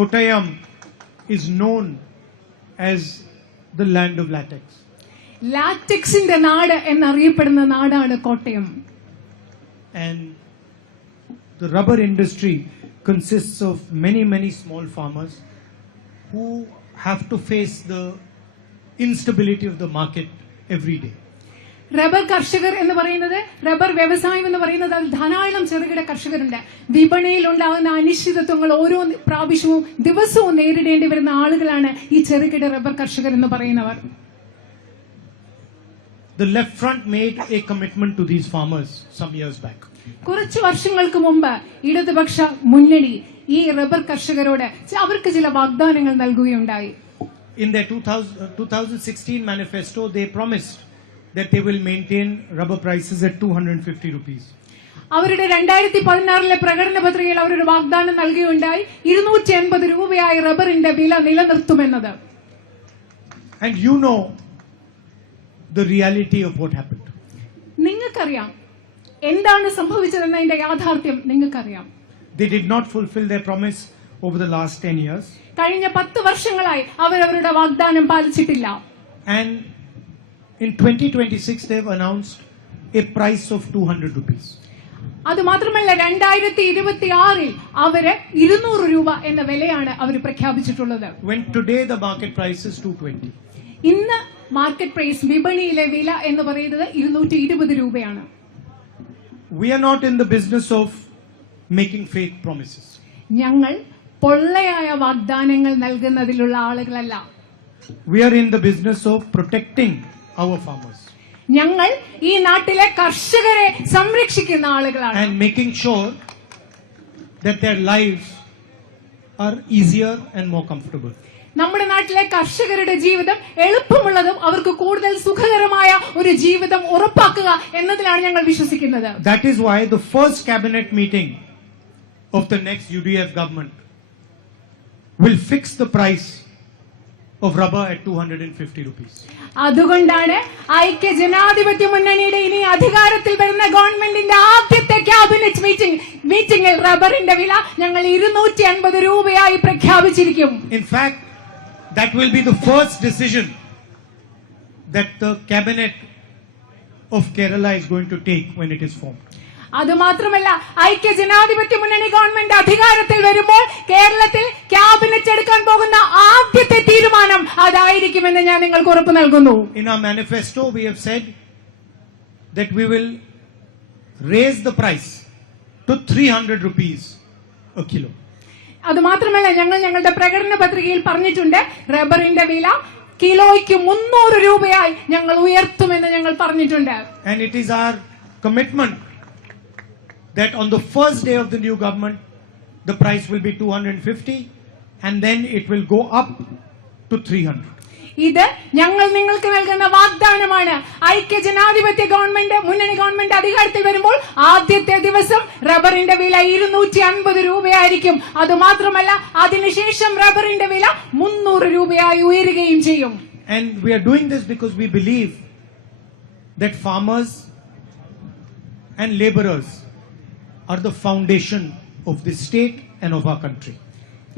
Kottayam is known as the land of latex. ലാറ്റക്സിന്റെ നാട് എന്നറിയപ്പെടുന്ന നാടാണ് Kottayam. And the rubber industry consists of many small farmers who have to face the instability of the market every day. Rubber കർഷകർ എന്ന് പറയുന്നത്, rubber വ്യവസായം എന്ന് പറയുന്നത്, അതിൽ ധാരാളം ചെറുകിട കർഷകരുണ്ട്. വിപണിയിൽ ഉണ്ടാകുന്ന അനിശ്ചിതത്വങ്ങൾ ഓരോ പ്രാവശ്യവും ദിവസവും നേരിടേണ്ടി വരുന്ന ആളുകളാണ് ഈ ചെറുകിട റബ്ബർ കർഷകർ എന്ന് പറയുന്നവർ. The left front made a commitment to these farmers some years back. കുറച്ചു വർഷങ്ങൾക്ക് മുമ്പ് ഇടതുപക്ഷ മുന്നണി ഈ റബ്ബർ കർഷകരോട് അവർക്ക് ചില വാഗ്ദാനങ്ങൾ നൽകുകയുണ്ടായി. In their 2016 manifesto, they promised that they will maintain rubber prices at 250 rupees. അവരുടെ 2016 പ്രകടന പത്രികയിൽ അവരൊരു വാഗ്ദാനം നൽകുകയുണ്ടായി, 280 രൂപയായി റബ്ബറിന്റെ വില നിലനിർത്തുമെന്നത്. And you know the reality of what happened. നിങ്ങൾക്കറിയാം എന്താണ് സംഭവിച്ചതെന്നതിന്റെ യാഥാർത്ഥ്യം നിങ്ങൾക്കറിയാം. They did not fulfill their promise over the last 10 years. കഴിഞ്ഞ 10 വർഷങ്ങളായി അവരവരുടെ വാഗ്ദാനം പാലിച്ചിട്ടില്ല. And in 2026 they have announced a price of 200 rupees. അത് മാത്രമല്ല 2026 അവര് 200 രൂപ എന്ന വിലയാണ് അവർ പ്രഖ്യാപിച്ചിട്ടുള്ളത്. When today the market price is 220. ഇന്ന് മാർക്കറ്റ് പ്രൈസ്, വിപണിയിലെ വില എന്ന് പറയുന്നത് 220 രൂപയാണ്. We are not in the business of making fake promises. ഞങ്ങൾ പൊള്ളയായ വാഗ്ദാനങ്ങൾ നൽകുന്നതിലുള്ള ആളുകളല്ല. We are in the business of protecting our farmers. ഞങ്ങൾ ഈ നാട്ടിലെ കർഷകരെ സംരക്ഷിക്കുന്ന ആളുകളാണ്. And making sure that their lives are easier and more comfortable. നമ്മുടെ നാട്ടിലെ കർഷകരുടെ ജീവിതം എളുപ്പമുള്ളതും അവർക്ക് കൂടുതൽ സുഖകരമായ ഒരു ജീവിതം ഉറപ്പാക്കുക എന്നതിലാണ് ഞങ്ങൾ വിശ്വസിക്കുന്നത്. That is why the first cabinet meeting of the next UDF government will fix the price of rubber at 250 rupees. അതുകൊണ്ടാണ് ഐക്യ ജനാധിപത്യ മുന്നണിയുടെ ഇനി അധികാരത്തിൽ വരുന്ന ഗവൺമെന്റിന്റെ ആദ്യത്തെ ക്യാബിനറ്റ് മീറ്റിംഗിൽ റബ്ബറിന്റെ വില ഞങ്ങൾ 250 രൂപയായി പ്രഖ്യാപിച്ചിരിക്കും. In fact, that will be the first decision that the cabinet of Kerala is going to take when it is formed. അതുമാത്രമല്ല, ഐക്യ ജനാധിപത്യ മുന്നണി ഗവൺമെന്റ് അധികാരത്തിൽ വരുമ്പോൾ കേരളത്തിൽ ക്യാബിനറ്റ് എടുക്കാൻ പോകുന്ന ആദ്യത്തെ തീരുമാനം അതായിരിക്കുമെന്ന് ഞാൻ നിങ്ങൾക്ക് ഉറപ്പ് നൽകുന്നു. In our manifesto, we have said that we will raise the price to 300 rupees a kilo. അതുമാത്രമല്ല, ഞങ്ങൾ ഞങ്ങളുടെ പ്രകടന പത്രികയിൽ പറഞ്ഞിട്ടുണ്ട്, റബ്ബറിന്റെ വില കിലോയ്ക്ക് 300 രൂപയായി ഞങ്ങൾ ഉയർത്തുമെന്ന് ഞങ്ങൾ പറഞ്ഞിട്ടുണ്ട്. And it is our commitment that on the first day of the new government, the price will be 250 and then it will go up to 300. ഇത് ഞങ്ങൾ നിങ്ങൾക്ക് നൽകുന്ന വാഗ്ദാനമാണ്. ഐക്യ ജനാധിപത്യ ഗവൺമെന്റ്, മുന്നണി ഗവൺമെന്റ് അധികാരത്തിൽ വരുമ്പോൾ ആദ്യത്തെ ദിവസം റബ്ബറിന്റെ വില 250 രൂപയായിരിക്കും. അതുമാത്രമല്ല, അതിനുശേഷം റബ്ബറിന്റെ വില 300 രൂപയായി ഉയരുകയും ചെയ്യും. And we are doing this because we believe that farmers and laborers are the foundation of this state and of our country.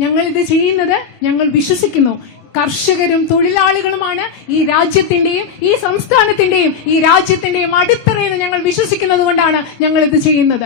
ഞങ്ങൾ ഇത് ചെയ്യുന്നത് ഞങ്ങൾ വിശ്വസിക്കുന്നു, കർഷകരും തൊഴിലാളികളുമാണ് ഈ രാജ്യത്തിന്റെയും ഈ സംസ്ഥാനത്തിന്റെയും ഈ രാജ്യത്തിന്റെയും അടിത്തറയെന്ന് ഞങ്ങൾ വിശ്വസിക്കുന്നത് കൊണ്ടാണ് ഞങ്ങൾ ഇത് ചെയ്യുന്നത്.